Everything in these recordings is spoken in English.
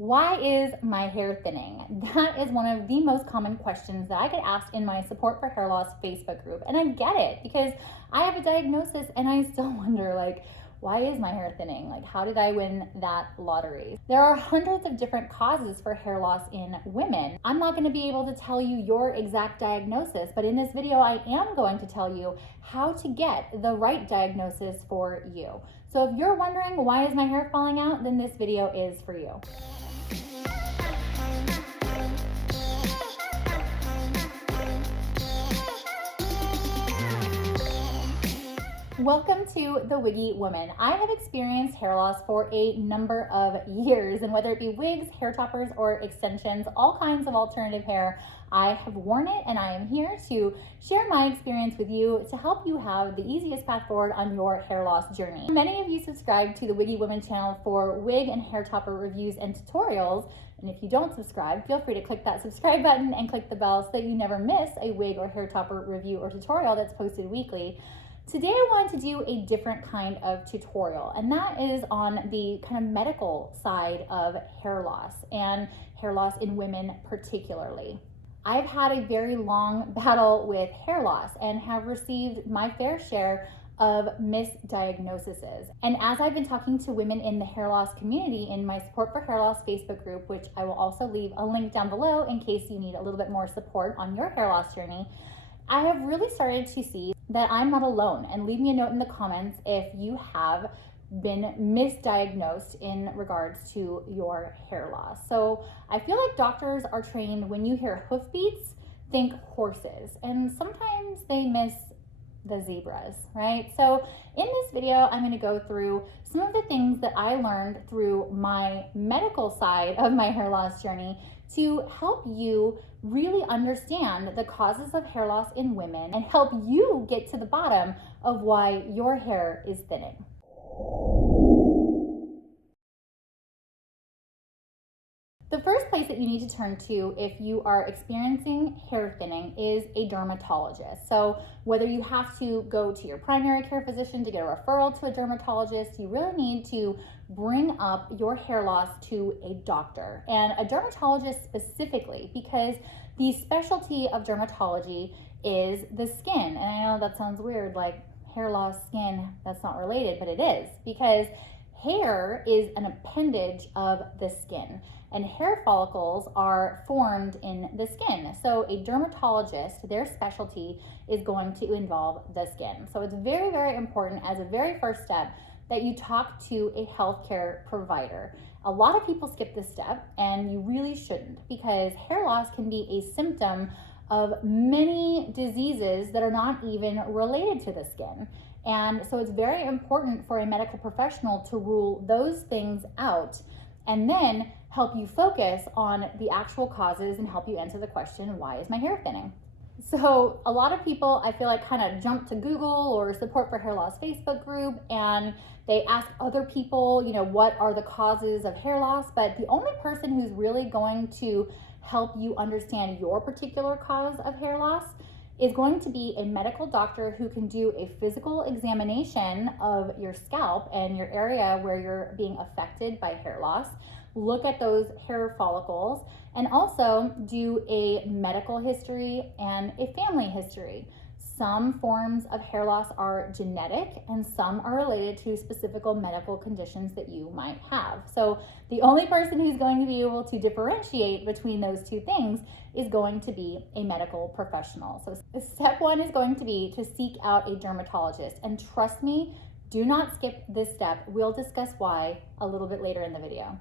Why is my hair thinning? That is one of the most common questions that I get asked in my Support for Hair Loss Facebook group. And I get it because I have a diagnosis and I still wonder, why is my hair thinning? How did I win that lottery? There are hundreds of different causes for hair loss in women. I'm not going to be able to tell you your exact diagnosis, but in this video, I am going to tell you how to get the right diagnosis for you. So if you're wondering why is my hair falling out, then this video is for you. Welcome to the Wiggy Woman. I have experienced hair loss for a number of years, and whether it be wigs, hair toppers, or extensions, all kinds of alternative hair, I have worn it, and I am here to share my experience with you to help you have the easiest path forward on your hair loss journey. Many of you subscribe to the Wiggy Woman channel for wig and hair topper reviews and tutorials, and if you don't subscribe, feel free to click that subscribe button and click the bell so that you never miss a wig or hair topper review or tutorial that's posted weekly. Today I wanted to do a different kind of tutorial, and that is on the kind of medical side of hair loss and hair loss in women particularly. I've had a very long battle with hair loss and have received my fair share of misdiagnoses. And as I've been talking to women in the hair loss community in my Support for Hair Loss Facebook group, which I will also leave a link down below in case you need a little bit more support on your hair loss journey, I have really started to see that I'm not alone. And leave me a note in the comments if you have been misdiagnosed in regards to your hair loss. So I feel like doctors are trained when you hear hoofbeats, think horses, and sometimes they miss the zebras, right? So in this video, I'm going to go through some of the things that I learned through my medical side of my hair loss journey to help you really understand the causes of hair loss in women and help you get to the bottom of why your hair is thinning. The first place that you need to turn to if you are experiencing hair thinning is a dermatologist. So whether you have to go to your primary care physician to get a referral to a dermatologist, you really need to bring up your hair loss to a doctor, and a dermatologist specifically, because the specialty of dermatology is the skin. And I know that sounds weird, like hair loss, skin, that's not related, but it is, because hair is an appendage of the skin, and hair follicles are formed in the skin. So a dermatologist, their specialty is going to involve the skin. So it's very, very important as a very first step that you talk to a healthcare provider. A lot of people skip this step, and you really shouldn't, because hair loss can be a symptom of many diseases that are not even related to the skin. And so it's very important for a medical professional to rule those things out and then help you focus on the actual causes and help you answer the question, why is my hair thinning? So a lot of people, I feel like, kind of jump to Google or Support for Hair Loss Facebook group, and they ask other people, what are the causes of hair loss? But the only person who's really going to help you understand your particular cause of hair loss is going to be a medical doctor who can do a physical examination of your scalp and your area where you're being affected by hair loss, look at those hair follicles, and also do a medical history and a family history. Some forms of hair loss are genetic and some are related to specific medical conditions that you might have. So the only person who's going to be able to differentiate between those two things is going to be a medical professional. So step one is going to be to seek out a dermatologist. And trust me, do not skip this step. We'll discuss why a little bit later in the video.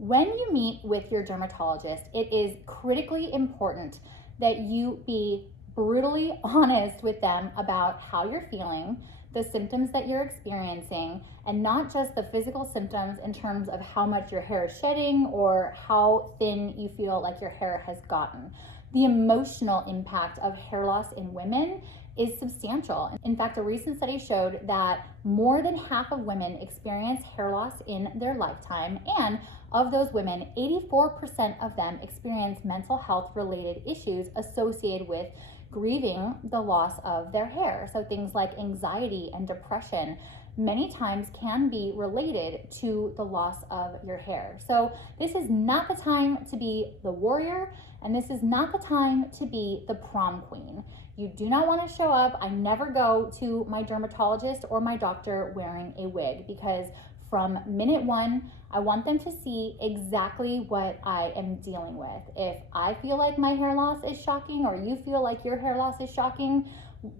When you meet with your dermatologist, it is critically important that you be brutally honest with them about how you're feeling, the symptoms that you're experiencing, and not just the physical symptoms in terms of how much your hair is shedding or how thin you feel like your hair has gotten. The emotional impact of hair loss in women is substantial. In fact, a recent study showed that more than half of women experience hair loss in their lifetime, and of those women, 84% of them experience mental health related issues associated with grieving the loss of their hair. So things like anxiety and depression, many times can be related to the loss of your hair. So this is not the time to be the warrior, and this is not the time to be the prom queen. You do not want to show up. I never go to my dermatologist or my doctor wearing a wig, because from minute one, I want them to see exactly what I am dealing with. If I feel like my hair loss is shocking, or you feel like your hair loss is shocking,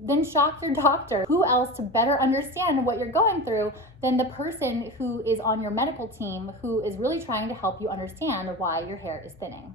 then shock your doctor. Who else to better understand what you're going through than the person who is on your medical team, who is really trying to help you understand why your hair is thinning.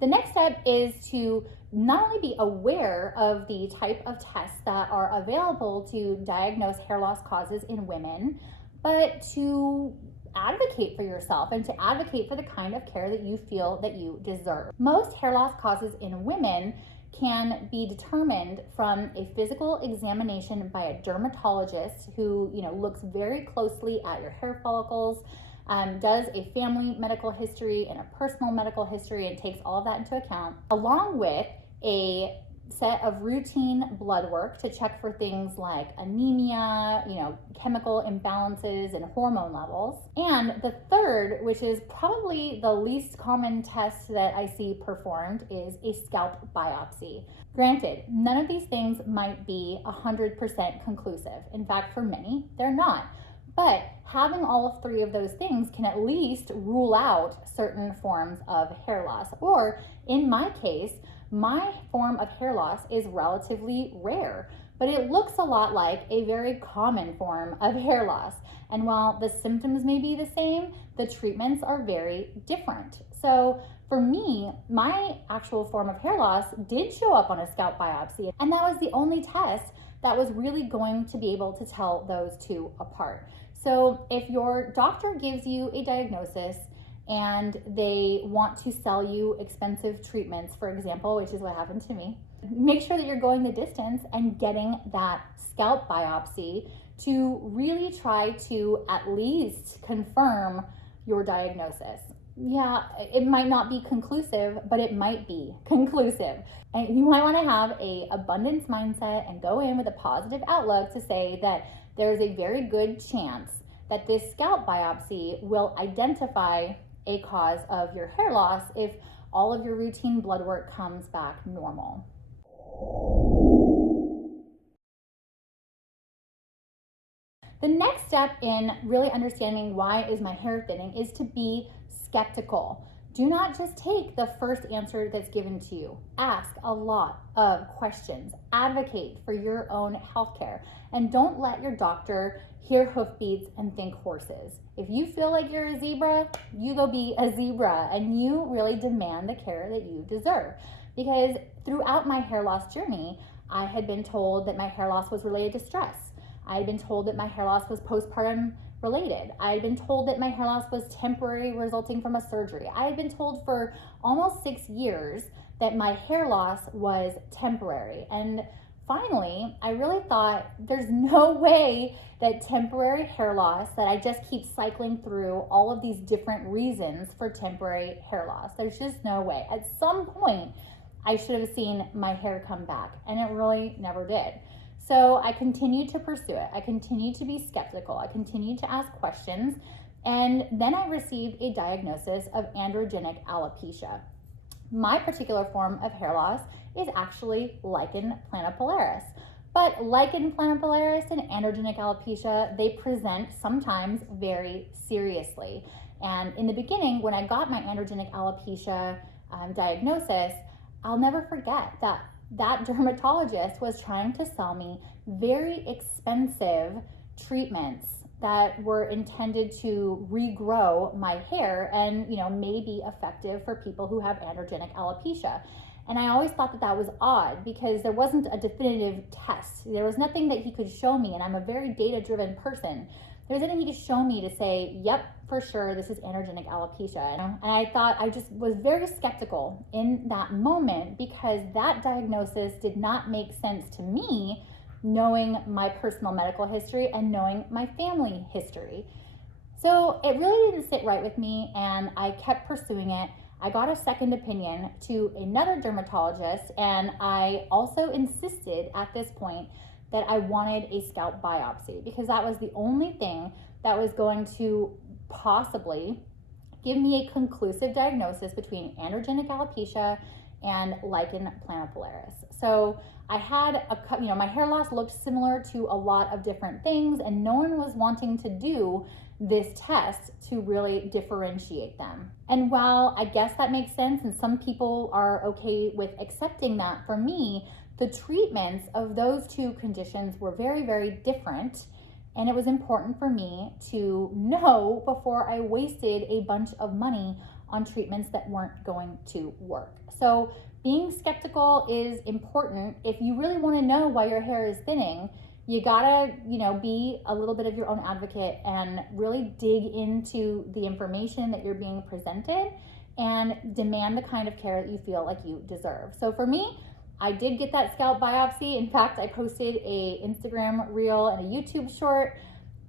The next step is to not only be aware of the type of tests that are available to diagnose hair loss causes in women, but to advocate for yourself and to advocate for the kind of care that you feel that you deserve. Most hair loss causes in women can be determined from a physical examination by a dermatologist who, looks very closely at your hair follicles, does a family medical history and a personal medical history, and takes all of that into account, along with a set of routine blood work to check for things like anemia, chemical imbalances and hormone levels. And the third, which is probably the least common test that I see performed, is a scalp biopsy. Granted, none of these things might be 100% conclusive. In fact, for many, they're not. But having all three of those things can at least rule out certain forms of hair loss. Or in my case, my form of hair loss is relatively rare, but it looks a lot like a very common form of hair loss. And while the symptoms may be the same, the treatments are very different. So for me, my actual form of hair loss did show up on a scalp biopsy, and that was the only test that was really going to be able to tell those two apart. So if your doctor gives you a diagnosis and they want to sell you expensive treatments, for example, which is what happened to me, make sure that you're going the distance and getting that scalp biopsy to really try to at least confirm your diagnosis. Yeah, it might not be conclusive, but it might be conclusive. And you might want to have an abundance mindset and go in with a positive outlook to say that there's a very good chance that this scalp biopsy will identify a cause of your hair loss if all of your routine blood work comes back normal. The next step in really understanding why is my hair thinning is to be skeptical. Do not just take the first answer that's given to you. Ask a lot of questions. Advocate for your own healthcare. And don't let your doctor hear hoofbeats and think horses. If you feel like you're a zebra, you go be a zebra, and you really demand the care that you deserve. Because throughout my hair loss journey, I had been told that my hair loss was related to stress. I had been told that my hair loss was postpartum related. I had been told that my hair loss was temporary, resulting from a surgery. I had been told for almost 6 years that my hair loss was temporary. And finally, I really thought there's no way that temporary hair loss, that I just keep cycling through all of these different reasons for temporary hair loss. There's just no way. At some point, I should have seen my hair come back, and it really never did. So I continued to pursue it. I continued to be skeptical. I continued to ask questions. And then I received a diagnosis of androgenic alopecia. My particular form of hair loss is actually lichen planopilaris. But lichen planopilaris and androgenic alopecia, they present sometimes very seriously. And in the beginning, when I got my androgenic alopecia diagnosis, I'll never forget that dermatologist was trying to sell me very expensive treatments that were intended to regrow my hair and, may be effective for people who have androgenic alopecia. And I always thought that was odd because there wasn't a definitive test. There was nothing that he could show me, and I'm a very data-driven person. There was nothing he could show me to say, yep, for sure, this is androgenic alopecia. And I thought, I just was very skeptical in that moment because that diagnosis did not make sense to me, knowing my personal medical history and knowing my family history. So it really didn't sit right with me, and I kept pursuing it. I got a second opinion to another dermatologist, and I also insisted at this point that I wanted a scalp biopsy because that was the only thing that was going to possibly give me a conclusive diagnosis between androgenic alopecia and lichen planopilaris. So I had my hair loss looked similar to a lot of different things, and no one was wanting to do this test to really differentiate them. And while I guess that makes sense, and some people are okay with accepting that, for me, the treatments of those two conditions were very, very different. And it was important for me to know before I wasted a bunch of money on treatments that weren't going to work. So being skeptical is important. If you really want to know why your hair is thinning, you gotta, be a little bit of your own advocate and really dig into the information that you're being presented and demand the kind of care that you feel like you deserve. So for me, I did get that scalp biopsy. In fact, I posted a Instagram reel and a YouTube short.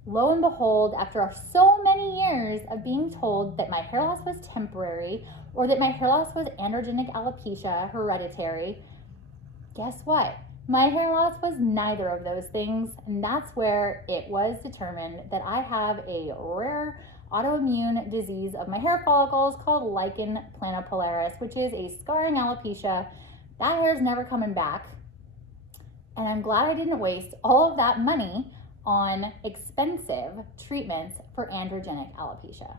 Lo and behold, after so many years of being told that my hair loss was temporary or that my hair loss was androgenic alopecia, hereditary, guess what? My hair loss was neither of those things, and that's where it was determined that I have a rare autoimmune disease of my hair follicles called lichen planopilaris, which is a scarring alopecia. That hair is never coming back, and I'm glad I didn't waste all of that money on expensive treatments for androgenic alopecia.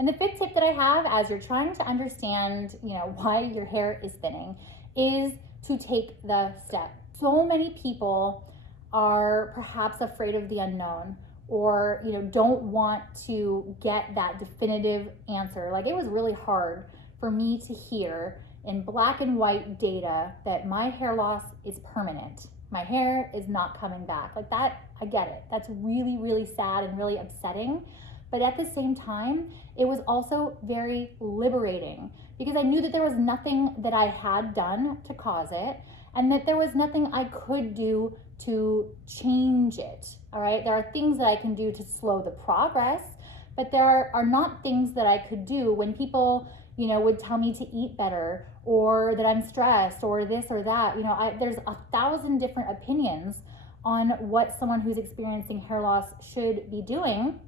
And the fifth tip that I have as you're trying to understand, why your hair is thinning is to take the step. So many people are perhaps afraid of the unknown, or don't want to get that definitive answer. Like, it was really hard for me to hear in black and white data that my hair loss is permanent. My hair is not coming back. Like that, I get it. That's really, really sad and really upsetting. But at the same time, it was also very liberating because I knew that there was nothing that I had done to cause it and that there was nothing I could do to change it. All right. There are things that I can do to slow the progress, but there are not things that I could do when people, would tell me to eat better or that I'm stressed or this or that. There's 1,000 different opinions on what someone who's experiencing hair loss should be doing,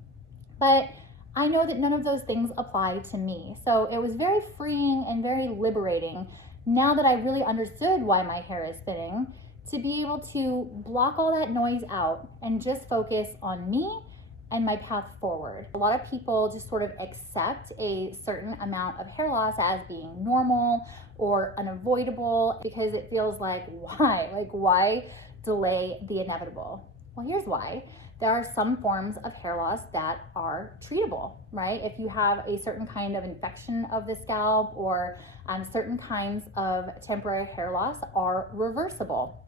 but I know that none of those things apply to me. So it was very freeing and very liberating now that I really understood why my hair is thinning, to be able to block all that noise out and just focus on me and my path forward. A lot of people just sort of accept a certain amount of hair loss as being normal or unavoidable because it feels like, why delay the inevitable? Well, here's why. There are some forms of hair loss that are treatable, right? If you have a certain kind of infection of the scalp or certain kinds of temporary hair loss are reversible.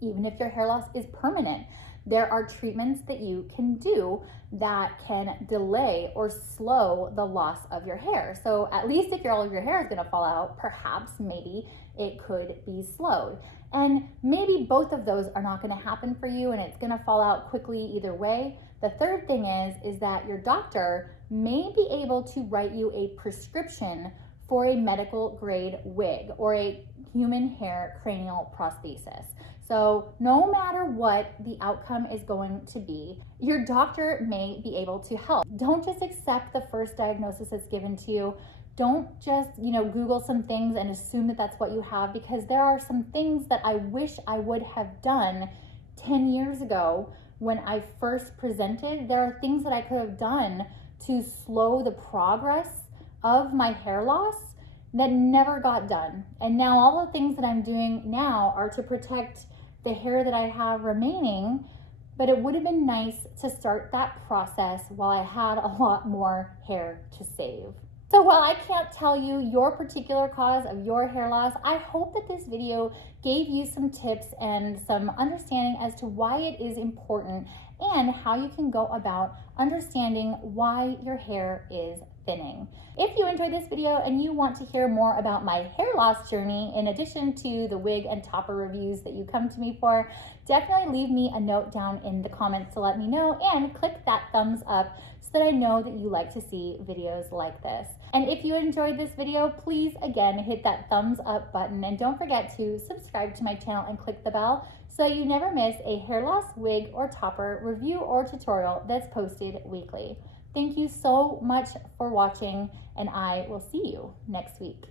Even if your hair loss is permanent, there are treatments that you can do that can delay or slow the loss of your hair. So at least if all of your hair is going to fall out, perhaps maybe it could be slowed. And maybe both of those are not going to happen for you and it's going to fall out quickly either way. The third thing is that your doctor may be able to write you a prescription for a medical grade wig or a human hair cranial prosthesis. So no matter what the outcome is going to be, your doctor may be able to help. Don't just accept the first diagnosis that's given to you. Don't just, Google some things and assume that that's what you have, because there are some things that I wish I would have done 10 years ago when I first presented. There are things that I could have done to slow the progress of my hair loss that never got done. And now all the things that I'm doing now are to protect the hair that I have remaining, but it would have been nice to start that process while I had a lot more hair to save. So while I can't tell you your particular cause of your hair loss, I hope that this video gave you some tips and some understanding as to why it is important and how you can go about understanding why your hair is thinning. If you enjoyed this video and you want to hear more about my hair loss journey, in addition to the wig and topper reviews that you come to me for, definitely leave me a note down in the comments to let me know, and click that thumbs up so that I know that you like to see videos like this. And if you enjoyed this video, please again hit that thumbs up button, and don't forget to subscribe to my channel and click the bell so you never miss a hair loss, wig, or topper review or tutorial that's posted weekly. Thank you so much for watching, and I will see you next week.